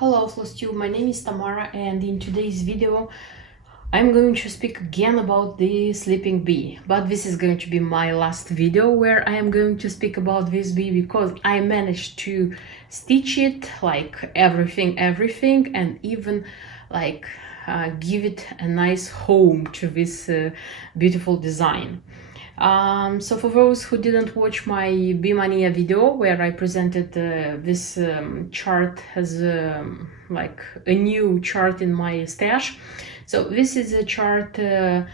Hello Flosstube, my name is Tamara, and in today's video I'm going to speak again about the sleeping bee. But this is going to be my last video where I am going to speak about this bee, because I managed to stitch it like everything, and even like give it a nice home to this beautiful design. So for those who didn't watch my Bee Mania video where I presented this chart as like a new chart in my stash, so this is a chart designed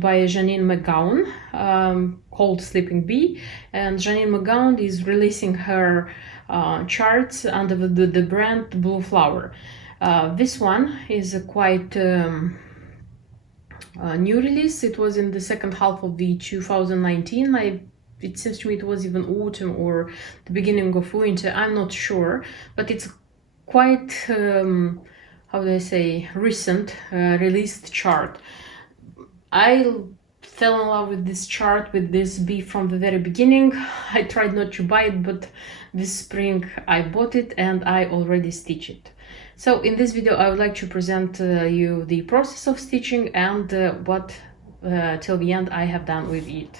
by Janine McGowan, called Sleeping Bee, and Janine McGowan is releasing her charts under the brand Blue Flower. This one is a quite new release. It was in the second half of the 2019. It seems to me it was even autumn or the beginning of winter, I'm not sure, but it's quite how do I say, recent released chart. I fell in love with this chart, with this bee from the very beginning. I tried not to buy it, but this spring I bought it and I already stitched it. So in this video I would like to present you the process of stitching and what till the end I have done with it.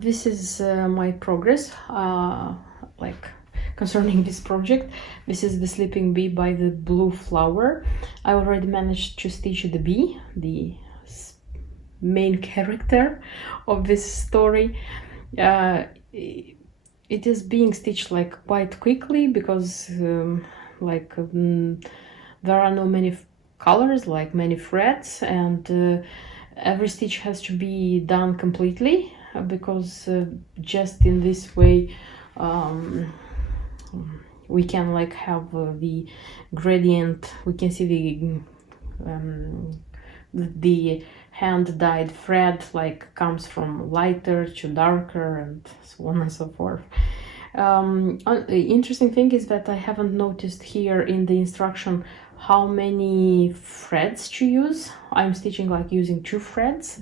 This is my progress like concerning this project. This is the Sleeping Bee by the Blue Flower. I already managed to stitch the bee, the main character of this story. It is being stitched like quite quickly because there are no many colors, like many threads, and every stitch has to be done completely, because just in this way we can like have the gradient. We can see the hand dyed thread like comes from lighter to darker and so on and so forth. The interesting thing is that I haven't noticed here in the instruction how many threads to use. I'm stitching like using 2 threads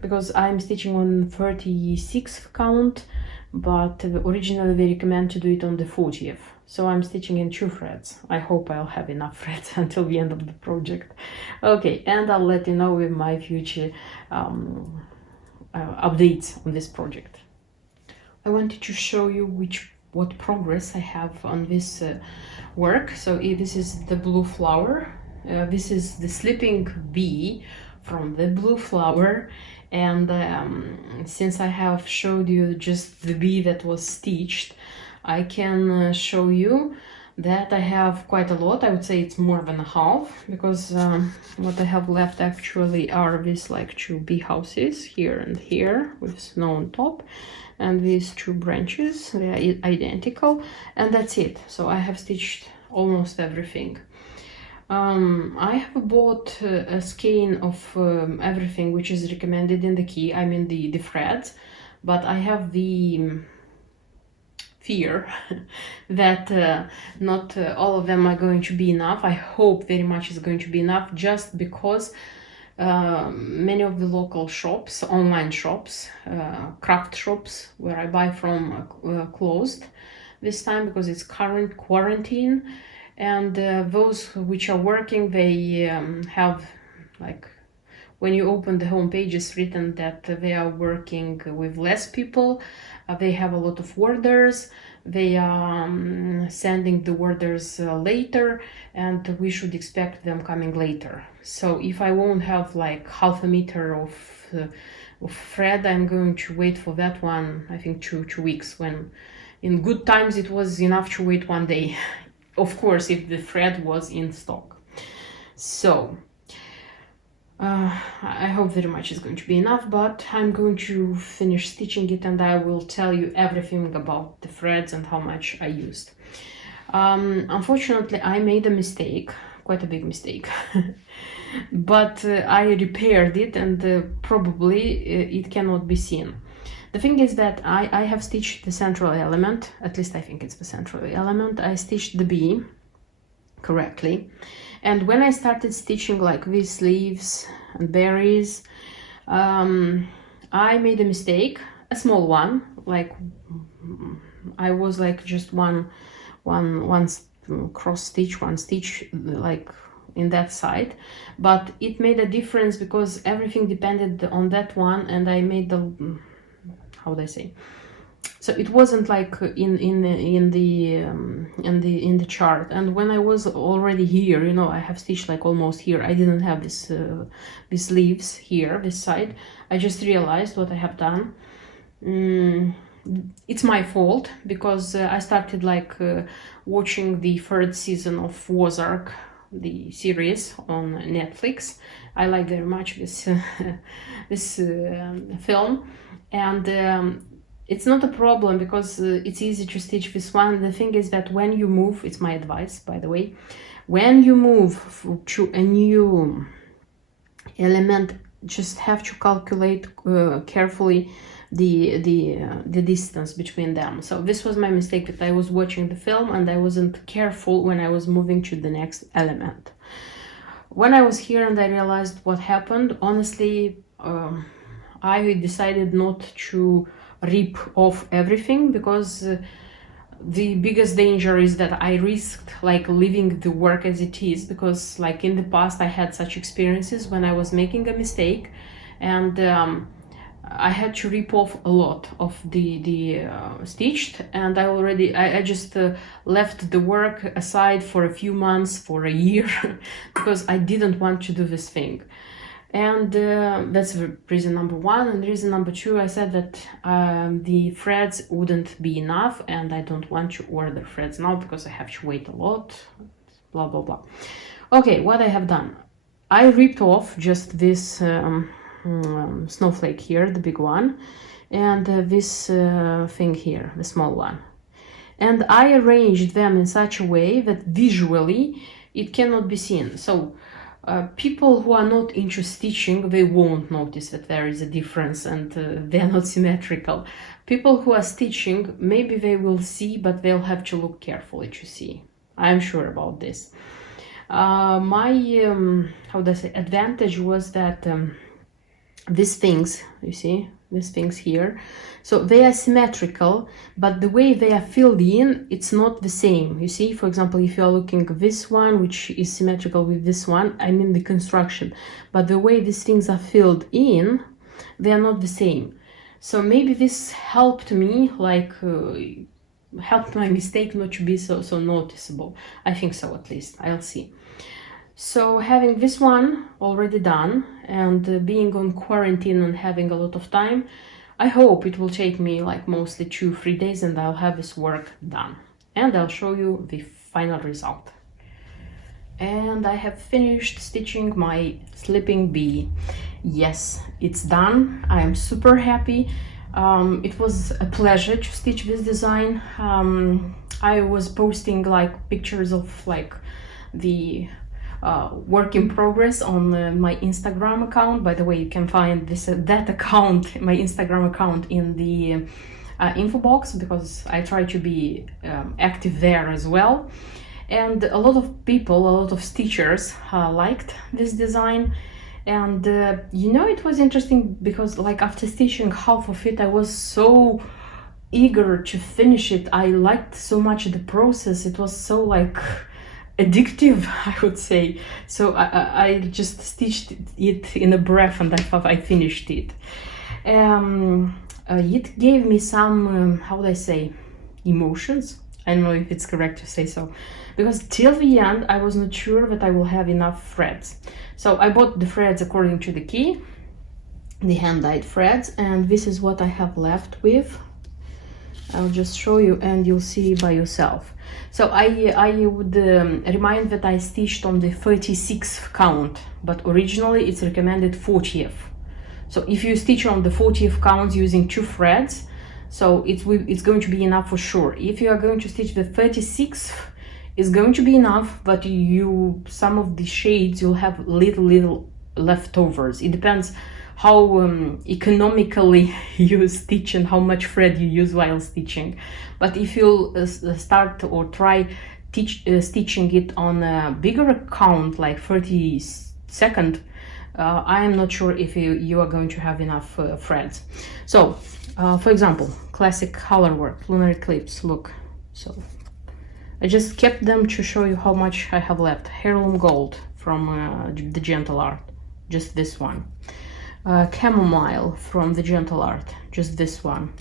because I'm stitching on 36th count, but originally they recommend to do it on the 40th. So I'm stitching in 2 threads. I hope I'll have enough threads until the end of the project. Okay, and I'll let you know with my future updates on this project. I wanted to show you what progress I have on this work. So this is the Blue Flower. This is the Sleeping Bee from the Blue Flower, and since I have showed you just the bee that was stitched, I can show you that I have quite a lot. I would say it's more than a half, because what I have left actually are these like 2 bee houses here and here with snow on top, and these 2 branches. They are identical, and that's it. So I have stitched almost everything. I have bought a skein of everything which is recommended in the key, I mean the threads, but I have the fear that not all of them are going to be enough. I hope very much it's going to be enough, just because many of the local shops, online shops, craft shops where I buy from closed this time because it's current quarantine, and those which are working, they have like, when you open the home page, it's written that they are working with less people. They have a lot of orders. They are sending the orders later, and we should expect them coming later. So if I won't have like half a meter of thread, I'm going to wait for that one, I think 2 weeks, when in good times it was enough to wait 1 day. Of course, if the thread was in stock. So I hope very much it's going to be enough, but I'm going to finish stitching it and I will tell you everything about the threads and how much I used. Unfortunately, I made a mistake, quite a big mistake, but I repaired it, and probably it cannot be seen. The thing is that I have stitched the central element, at least I think it's the central element. I stitched the bee correctly, and when I started stitching like these leaves and berries, I made a mistake, a small one, like I was like just one cross stitch, one stitch like in that side, but it made a difference because everything depended on that one, and I made the, how would I say, so it wasn't like in the chart. And when I was already here, you know, I have stitched like almost here, I didn't have this these leaves here, this side. I just realized what I have done. It's my fault because I started like watching the third season of Ozark, the series on Netflix. I like very much this this film, and it's not a problem because it's easy to stitch this one. The thing is that when you move, it's my advice, by the way, when you move to a new element, just have to calculate carefully the distance between them. So this was my mistake, that I was watching the film and I wasn't careful when I was moving to the next element. When I was here and I realized what happened, honestly, I decided not to rip off everything, because the biggest danger is that I risked like leaving the work as it is, because like in the past I had such experiences when I was making a mistake, and I had to rip off a lot of the stitched, and I just left the work aside for a few months, for a year, because I didn't want to do this thing. And that's reason number one. And reason number two, I said that the threads wouldn't be enough, and I don't want to order threads now because I have to wait a lot, blah blah blah. Okay, what I have done, I ripped off just this snowflake here, the big one, and this thing here, the small one, and I arranged them in such a way that visually it cannot be seen. So people who are not into stitching, they won't notice that there is a difference, and they're not symmetrical. People who are stitching, maybe they will see, but they'll have to look carefully to see. I'm sure about this. My how do I say, advantage was that these things, you see, these things here, so they are symmetrical, but the way they are filled in, it's not the same. You see, for example, if you are looking at this one, which is symmetrical with this one, I mean the construction, but the way these things are filled in, they are not the same. So maybe this helped me, like helped my mistake not to be so noticeable. I think so, at least. I'll see. So having this one already done, and being on quarantine and having a lot of time, I hope it will take me like mostly 2-3 days, and I'll have this work done. And I'll show you the final result. And I have finished stitching my sleeping bee. Yes, it's done. I am super happy. It was a pleasure to stitch this design. I was posting like pictures of like the work in progress on my Instagram account. By the way, you can find this that account, my Instagram account, in the info box, because I try to be active there as well. And a lot of people, a lot of stitchers liked this design. And you know, it was interesting because like after stitching half of it, I was so eager to finish it. I liked so much the process. It was so like addictive, I would say. So I just stitched it in a breath, and I thought I finished it. It gave me some, how would I say, emotions. I don't know if it's correct to say so, because till the end I was not sure that I will have enough threads. So I bought the threads according to the key, the hand-dyed threads, and this is what I have left with. I'll just show you and you'll see by yourself. So I would remind that I stitched on the 36th count, but originally it's recommended 40th. So if you stitch on the 40th count using 2 threads, so it's going to be enough for sure. If you are going to stitch the 36th, it's going to be enough, but some of the shades you'll have little leftovers. It depends how economically you stitch and how much thread you use while stitching. But if you start or try stitching it on a bigger count, like 32nd, I am not sure if you are going to have enough threads. So For example, classic color work, lunar eclipse, look. So I just kept them to show you how much I have left. Heirloom gold from the Gentle Art, just this one. Chamomile from the Gentle Art, just this one.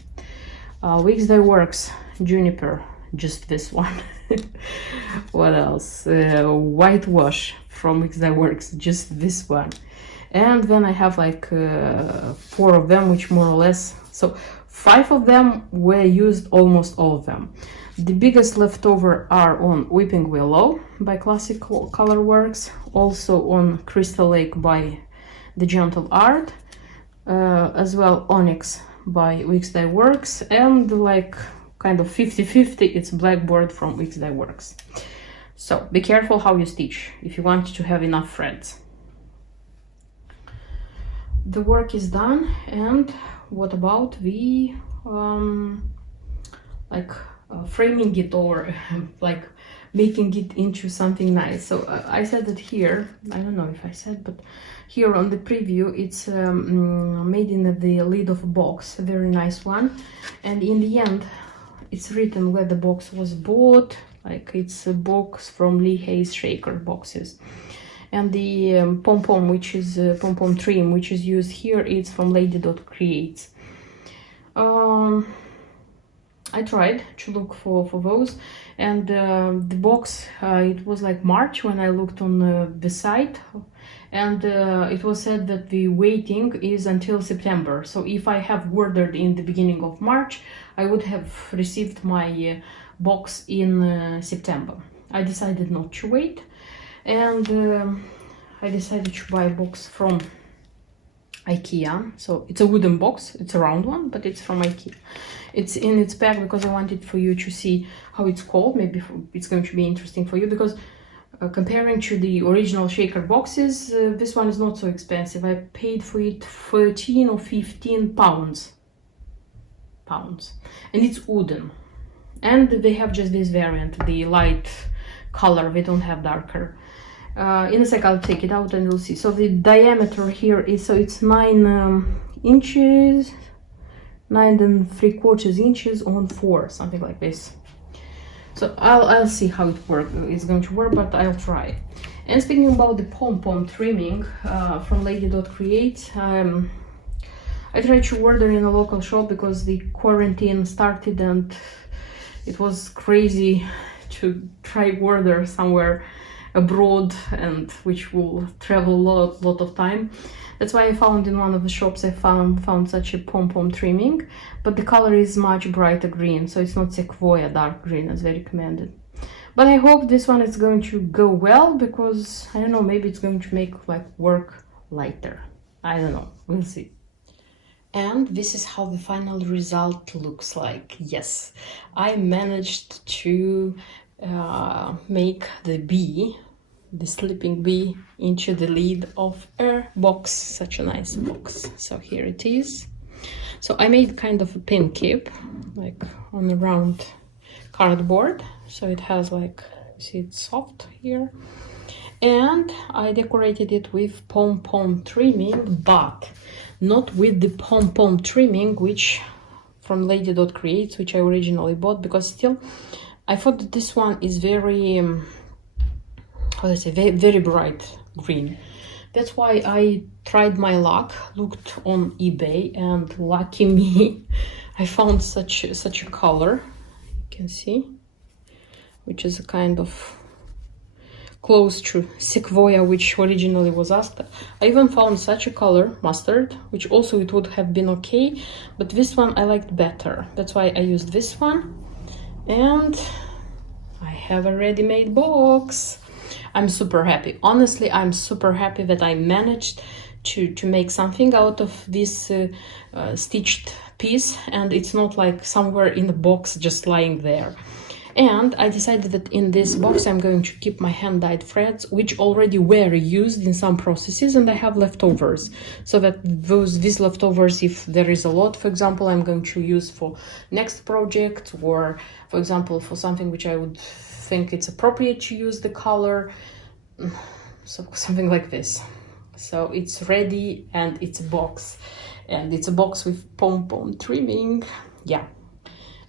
Weeks Day Works, Juniper, just this one. What else? Whitewash from Weeks Day Works, just this one. And then I have like 4 of them, which more or less, so 5 of them were used, almost all of them. The biggest leftover are on Weeping Willow by Classic Color Works, also on Crystal Lake by the Gentle Art, as well Onyx by Weeks Day Works, and like kind of 50-50, it's Blackboard from Weeks Day Works. So be careful how you stitch if you want to have enough threads. The work is done, and what about the framing it, or like making it into something nice? So I said that here, I don't know if I said, but here on the preview it's made in the lid of a box, a very nice one, and in the end it's written where the box was bought, like it's a box from Lee Hayes Shaker boxes. And the pom-pom, which is pom-pom trim, which is used here, it's from Lady.Creates. I tried to look for those, and the box, it was like March when I looked on the site, and it was said that the waiting is until September. So if I have ordered in the beginning of March, I would have received my box in September. I decided not to wait, and I decided to buy a box from IKEA. So it's a wooden box, it's a round one, but it's from IKEA. It's in its bag because I wanted for you to see how it's called. Maybe it's going to be interesting for you, because comparing to the original shaker boxes, this one is not so expensive. I paid for it 13 or 15 pounds, and it's wooden, and they have just this variant, the light color, they don't have darker. In a sec I'll take it out and you'll see. So the diameter here is, so it's 9 inches, 9 3/4 inches on 4, something like this. So I'll see how it's going to work, but I'll try. And speaking about the pom-pom trimming from Lady.Creates, I tried to order in a local shop because the quarantine started and it was crazy to try order somewhere abroad, and which will travel a lot of time. That's why I found in one of the shops, I found such a pom-pom trimming, but the color is much brighter green, so it's not sequoia dark green as they recommended. But I hope this one is going to go well, because I don't know, maybe it's going to make like work lighter. I don't know, we'll see. And this is how the final result looks like. Yes, I managed to make the bee, the sleeping bee, into the lid of a box, such a nice box. So here it is. So I made kind of a pin keep, like on a round cardboard, so it has like, see, it's soft here, and I decorated it with pom-pom trimming, but not with the pom-pom trimming which from Lady.Creates, which I originally bought, because still I thought that this one is very how do I say, very bright green. That's why I tried my luck, looked on eBay, and lucky me, I found such a color, you can see, which is a kind of close to sequoia, which originally was asked. I even found such a color, mustard, which also it would have been okay, but this one I liked better. That's why I used this one, and I have a ready-made box. I'm super happy. Honestly, I'm super happy that I managed to make something out of this stitched piece, and it's not like somewhere in the box just lying there. And I decided that in this box I'm going to keep my hand-dyed threads, which already were used in some processes, and I have leftovers, so that these leftovers, if there is a lot, for example, I'm going to use for next project, or for example for something which I would think it's appropriate to use the color, so something like this. So it's ready and it's a box, and it's a box with pom-pom trimming. Yeah,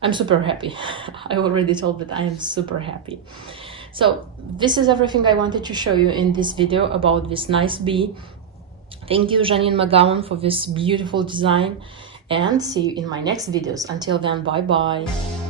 I'm super happy. I already told that I am super happy. So this is everything I wanted to show you in this video about this nice bee. Thank you, Janine McGowan, for this beautiful design, and see you in my next videos. Until then, bye bye.